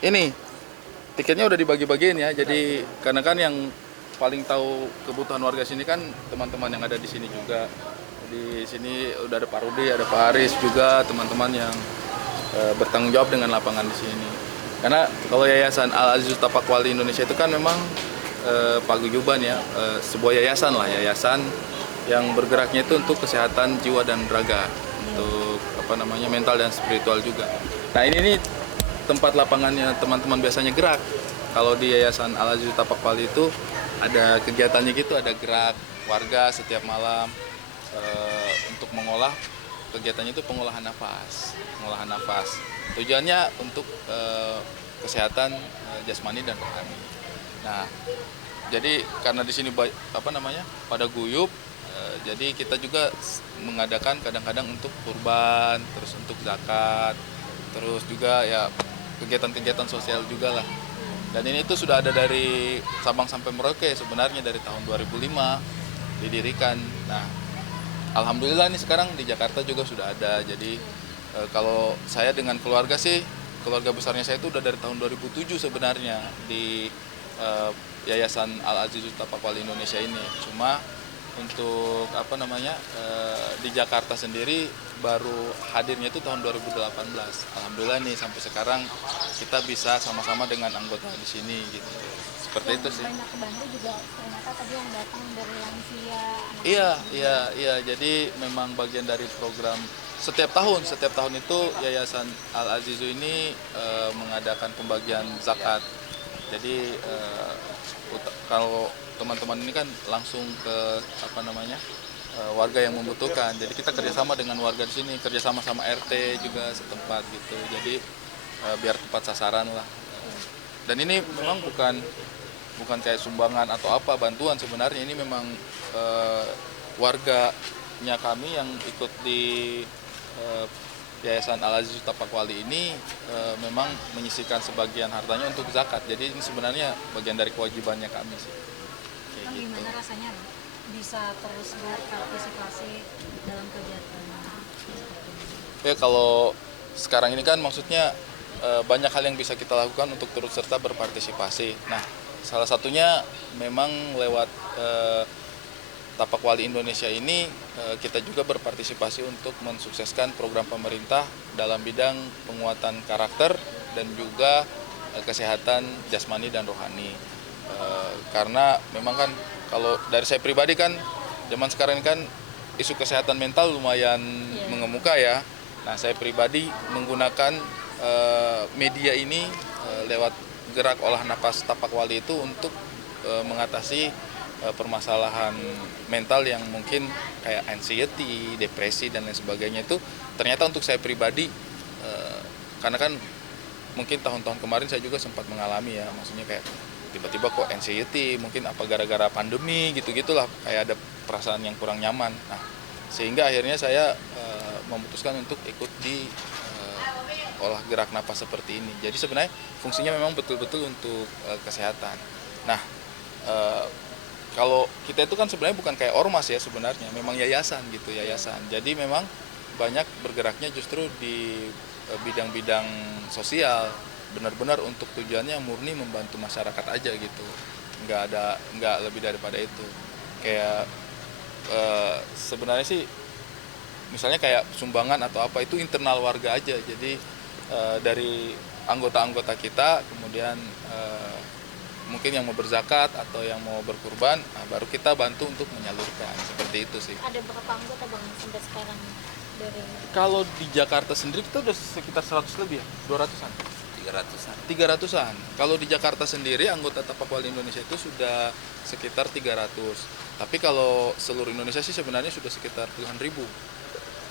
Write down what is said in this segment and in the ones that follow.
Ini tiketnya udah dibagi-bagiin ya. Jadi karena kan yang paling tahu kebutuhan warga sini kan teman-teman yang ada di sini juga. Di sini udah ada Pak Rudi, ada Pak Haris juga, teman-teman yang bertanggung jawab dengan lapangan di sini. Karena kalau Yayasan Al Aziz Tapakwali Indonesia itu kan memang paguyuban ya, sebuah yayasan lah, yayasan yang bergeraknya itu untuk kesehatan jiwa dan raga, untuk mental dan spiritual juga. Nah ini nih tempat lapangannya teman-teman biasanya gerak. Kalau di Yayasan Al Aziz Tapakwali itu ada kegiatannya gitu, ada gerak warga setiap malam untuk mengolah kegiatannya itu pengolahan nafas. Tujuannya untuk kesehatan jasmani dan rohani. Nah, jadi karena di sini pada guyup, jadi kita juga mengadakan kadang-kadang untuk kurban, terus untuk zakat, terus juga ya kegiatan-kegiatan sosial juga lah. Dan ini tuh sudah ada dari Sabang sampai Merauke sebenarnya dari tahun 2005 didirikan. Nah, alhamdulillah nih sekarang di Jakarta juga sudah ada. Jadi kalau saya dengan keluarga sih, keluarga besarnya saya itu udah dari tahun 2007 sebenarnya di Yayasan Al Aziz Tapakwali Indonesia ini. Cuma untuk di Jakarta sendiri baru hadirnya itu tahun 2018. Alhamdulillah nih sampai sekarang kita bisa sama-sama dengan anggota di sini gitu. Seperti Yang itu sih. banyak kebantu juga ternyata tadi yang datang dari lansia, Iya. Jadi memang bagian dari program setiap tahun itu Yayasan Al Azizu ini mengadakan pembagian zakat. Jadi kalau teman-teman ini kan langsung ke warga yang membutuhkan. Jadi kita kerjasama dengan warga di sini, kerjasama sama RT juga setempat gitu. Jadi biar tepat sasaran lah. Dan ini memang bukan kayak sumbangan atau apa bantuan, sebenarnya ini memang warganya kami yang ikut di eh, Yayasan Al Aziz Tapakwali ini memang menyisihkan sebagian hartanya untuk zakat. Jadi ini sebenarnya bagian dari kewajibannya kami sih. Kayak Bang, gitu. gimana rasanya bisa terus berpartisipasi dalam kegiatan seperti ini? Ya kalau sekarang ini kan maksudnya banyak hal yang bisa kita lakukan untuk turut serta berpartisipasi. Nah, salah satunya memang lewat Tapakwali Indonesia ini kita juga berpartisipasi untuk mensukseskan program pemerintah dalam bidang penguatan karakter dan juga kesehatan jasmani dan rohani. Karena memang kan kalau dari saya pribadi kan zaman sekarang ini kan isu kesehatan mental lumayan mengemuka ya. Nah, saya pribadi menggunakan media ini lewat gerak olah napas Tapakwali itu untuk mengatasi permasalahan mental yang mungkin kayak anxiety, depresi dan lain sebagainya itu ternyata untuk saya pribadi karena kan mungkin tahun-tahun kemarin saya juga sempat mengalami ya, maksudnya kayak tiba-tiba kok anxiety, mungkin apa gara-gara pandemi gitu-gitulah, kayak ada perasaan yang kurang nyaman. Nah, sehingga akhirnya saya memutuskan untuk ikut di olah gerak napas seperti ini. Jadi sebenarnya fungsinya memang betul-betul untuk kesehatan. Nah, kalau kita itu kan sebenarnya bukan kayak ormas ya sebenarnya, memang yayasan gitu, yayasan. Jadi memang banyak bergeraknya justru di bidang-bidang sosial, benar-benar untuk tujuannya murni membantu masyarakat aja gitu. Nggak lebih daripada itu. Kayak sebenarnya sih misalnya kayak sumbangan atau apa itu internal warga aja. Jadi dari anggota-anggota kita kemudian mungkin yang mau berzakat atau yang mau berkurban, nah, baru kita bantu untuk menyalurkan, seperti itu sih. Ada berapa anggota Bang sampai sekarang dari Kalau di Jakarta sendiri kita udah sekitar 100 lebih ya, 200-an. 300-an. 300-an. Kalau di Jakarta sendiri anggota Tapakwali Indonesia itu sudah sekitar 300. Tapi kalau seluruh Indonesia sih sebenarnya sudah sekitar puluhan ribu.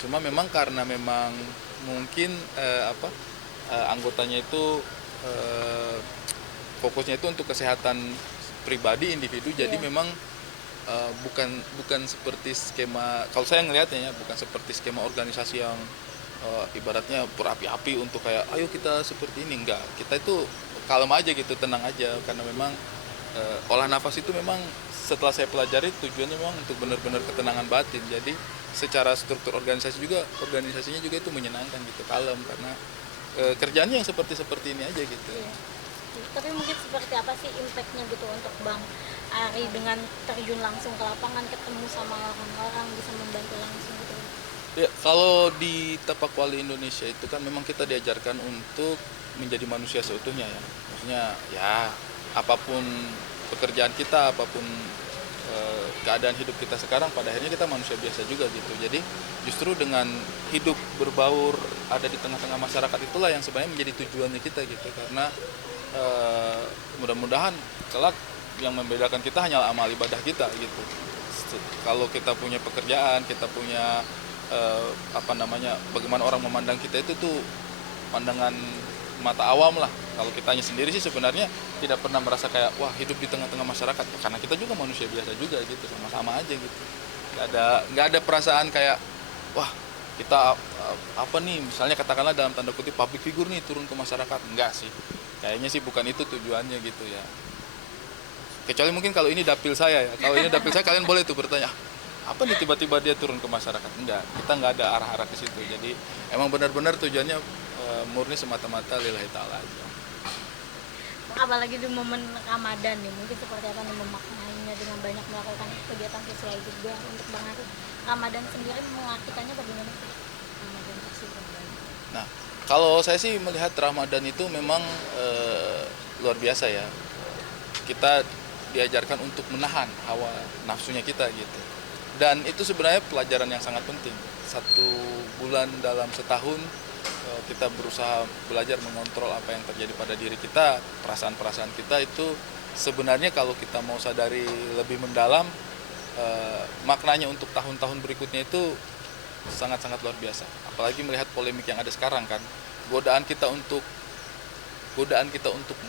Cuma memang karena memang mungkin anggotanya itu fokusnya itu untuk kesehatan pribadi individu, jadi memang bukan seperti skema, kalau saya ngelihatnya ya, bukan seperti skema organisasi yang ibaratnya berapi-api untuk kayak ayo kita seperti ini, enggak, kita itu kalem aja gitu, tenang aja, karena memang olah nafas itu memang setelah saya pelajari tujuannya memang untuk benar-benar ketenangan batin. Jadi secara struktur organisasinya juga itu menyenangkan gitu, kalem, karena kerjaannya yang seperti ini aja gitu. Iya. Tapi mungkin seperti apa sih impactnya gitu untuk Bang Ari dengan terjun langsung ke lapangan, ketemu sama orang-orang, bisa membantu langsung gitu? Ya, kalau di Tapak Wali Indonesia itu kan memang kita diajarkan untuk menjadi manusia seutuhnya ya. Maksudnya ya apapun pekerjaan kita, apapun keadaan hidup kita sekarang, pada akhirnya kita manusia biasa juga gitu. Jadi justru dengan hidup berbaur ada di tengah-tengah masyarakat itulah yang sebenarnya menjadi tujuannya kita gitu. Karena mudah-mudahan kelak yang membedakan kita hanyalah amal ibadah kita gitu. Kalau kita punya pekerjaan, kita punya bagaimana orang memandang kita itu tuh pandangan mata awam lah. Kalau kitanya sendiri sih sebenarnya tidak pernah merasa kayak wah hidup di tengah-tengah masyarakat, karena kita juga manusia biasa juga gitu, sama-sama aja gitu. Nggak ada perasaan kayak wah kita apa nih, misalnya katakanlah dalam tanda kutip public figure nih turun ke masyarakat. Enggak sih, kayaknya sih bukan itu tujuannya gitu ya. Kecuali mungkin kalau ini dapil saya ya, kalau ini dapil saya kalian boleh tuh bertanya apa nih tiba-tiba dia turun ke masyarakat. Enggak, kita nggak ada arah-arah ke situ. Jadi emang benar-benar tujuannya murni semata-mata lillahi ta'ala aja. Apalagi di momen Ramadan nih, mungkin seperti apa nih memaknainya dengan banyak melakukan kegiatan sosial juga untuk Bang Ari. Ramadan sendiri mengartikannya bagaimana sih? Ramadan tersebut. Nah, kalau saya sih melihat Ramadan itu memang luar biasa ya. Kita diajarkan untuk menahan hawa nafsunya kita gitu. Dan itu sebenarnya pelajaran yang sangat penting. 1 bulan dalam setahun kita berusaha belajar mengontrol apa yang terjadi pada diri kita, perasaan-perasaan kita itu sebenarnya kalau kita mau sadari lebih mendalam, maknanya untuk tahun-tahun berikutnya itu sangat-sangat luar biasa. Apalagi melihat polemik yang ada sekarang kan, godaan kita untuk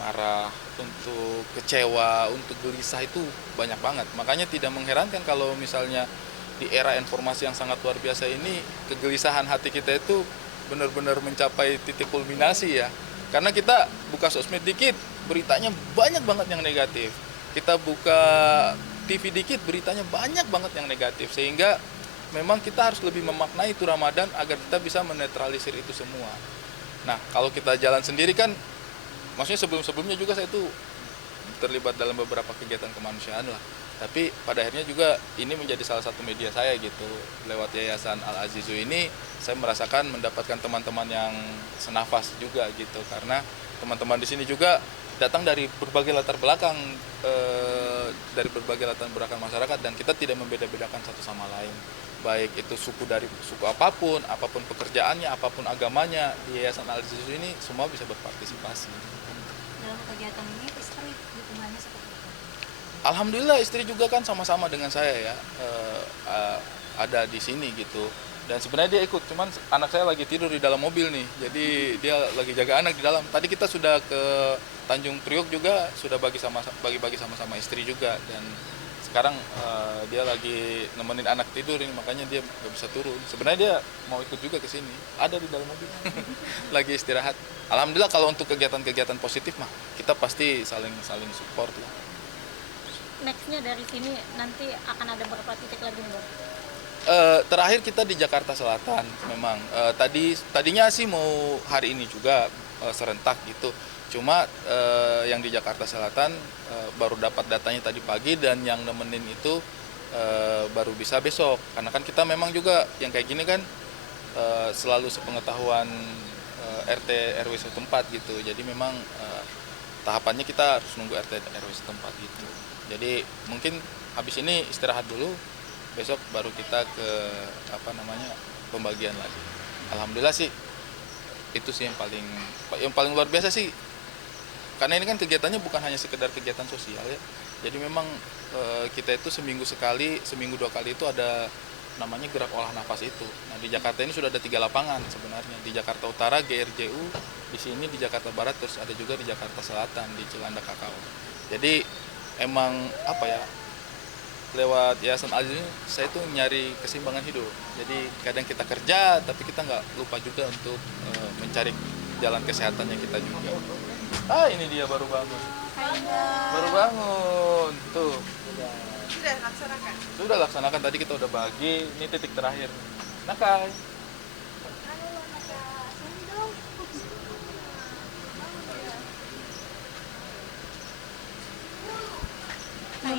marah, untuk kecewa, untuk gelisah itu banyak banget. Makanya tidak mengherankan kalau misalnya di era informasi yang sangat luar biasa ini, kegelisahan hati kita itu benar-benar mencapai titik kulminasi ya. Karena kita buka sosmed dikit, beritanya banyak banget yang negatif. Kita buka TV dikit, beritanya banyak banget yang negatif. Sehingga memang kita harus lebih memaknai itu Ramadan agar kita bisa menetralisir itu semua. Nah, kalau kita jalan sendiri kan, maksudnya sebelum-sebelumnya juga saya tuh terlibat dalam beberapa kegiatan kemanusiaan lah. Tapi pada akhirnya juga ini menjadi salah satu media saya gitu. Lewat Yayasan Al-Azizu ini saya merasakan mendapatkan teman-teman yang senafas juga gitu. Karena teman-teman di sini juga datang dari berbagai latar belakang, masyarakat, dan kita tidak membeda-bedakan satu sama lain. Baik itu suku apapun pekerjaannya, apapun agamanya, di Yayasan Al-Azizu ini semua bisa berpartisipasi. Dalam kegiatan ini istri dukungannya seperti apa? Alhamdulillah istri juga kan sama-sama dengan saya ya, ada di sini gitu. Dan sebenarnya dia ikut, cuman anak saya lagi tidur di dalam mobil nih, jadi dia lagi jaga anak di dalam. Tadi kita sudah ke Tanjung Priok juga, sudah bagi sama-sama istri juga. Dan sekarang dia lagi nemenin anak tidur ini, makanya dia nggak bisa turun. Sebenarnya dia mau ikut juga ke sini, ada di dalam mobil, lagi istirahat. Alhamdulillah kalau untuk kegiatan-kegiatan positif mah kita pasti saling support lah. Nextnya dari sini nanti akan ada berapa titik lagi nih Bang? Terakhir kita di Jakarta Selatan memang. Tadinya sih mau hari ini juga serentak gitu. Cuma yang di Jakarta Selatan baru dapat datanya tadi pagi, dan yang nemenin itu baru bisa besok. Karena kan kita memang juga yang kayak gini kan selalu sepengetahuan RT RW setempat gitu. Jadi memang tahapannya kita harus nunggu RT RW setempat gitu. Jadi mungkin habis ini istirahat dulu, besok baru kita ke pembagian lagi. Alhamdulillah sih itu sih yang paling luar biasa sih, karena ini kan kegiatannya bukan hanya sekedar kegiatan sosial ya. Jadi memang kita itu seminggu 2 kali itu ada namanya gerak olah nafas itu. Nah di Jakarta ini sudah ada 3 lapangan sebenarnya, di Jakarta Utara GRJU, di sini di Jakarta Barat, terus ada juga di Jakarta Selatan di Cilandak Kakao. Jadi emang lewat Yayasan Al-Azizu saya tuh nyari keseimbangan hidup. Jadi kadang kita kerja tapi kita nggak lupa juga untuk mencari jalan kesehatannya kita juga. Ini dia baru bangun. Baru bangun tuh. Sudah laksanakan, tadi kita udah bagi, ini titik terakhir. Nakai.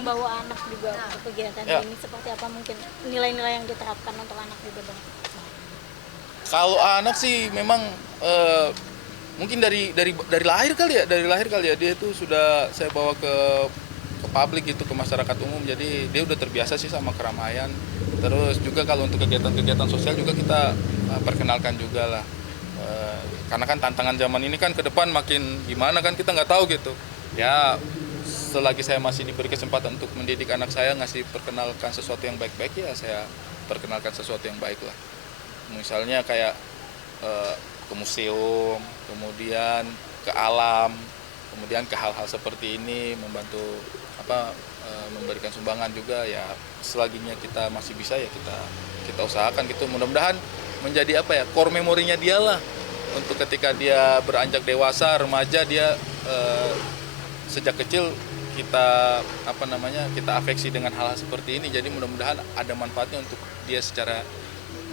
membawa anak juga ke kegiatan Ya. ini seperti apa mungkin nilai-nilai yang diterapkan untuk anak juga bang? Kalau anak sih memang mungkin dari lahir kali ya dia itu sudah saya bawa ke publik gitu, ke masyarakat umum, jadi dia udah terbiasa sih sama keramaian. Terus juga kalau untuk kegiatan-kegiatan sosial juga kita perkenalkan juga lah. Karena kan tantangan zaman ini kan ke depan makin gimana kan kita nggak tahu gitu ya. Selagi saya masih diberi kesempatan untuk mendidik anak saya, ngasih perkenalkan sesuatu yang baik-baik, ya saya perkenalkan sesuatu yang baik lah. Misalnya kayak ke museum, kemudian ke alam, kemudian ke hal-hal seperti ini, membantu memberikan sumbangan juga ya. Selaginya kita masih bisa ya kita usahakan gitu. Mudah-mudahan menjadi core memorinya dia lah, untuk ketika dia beranjak dewasa, remaja, dia sejak kecil kita kita afeksi dengan hal-hal seperti ini. Jadi mudah-mudahan ada manfaatnya untuk dia secara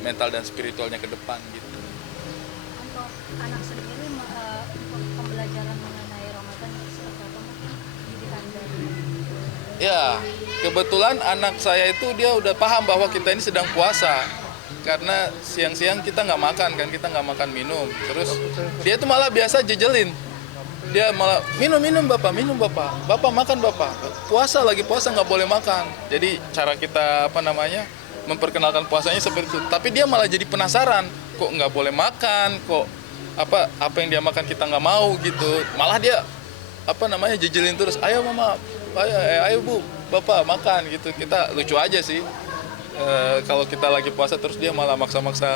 mental dan spiritualnya ke depan gitu. Untuk anak sendiri untuk pembelajaran mengenai Ramadan seperti apa mungkin didikan dari Ya, kebetulan anak saya itu dia udah paham bahwa kita ini sedang puasa. Karena siang-siang kita nggak makan kan, kita nggak makan minum. Terus dia itu malah biasa jejelin. Dia malah minum bapak, bapak makan bapak. Lagi puasa nggak boleh makan. Jadi cara kita memperkenalkan puasanya seperti itu. Tapi dia malah jadi penasaran, kok nggak boleh makan, kok apa yang dia makan kita nggak mau gitu. Malah dia jejelin terus, ayo mama, ayo bu, bapak makan gitu. Kita lucu aja sih. Kalau kita lagi puasa terus dia malah maksa-maksa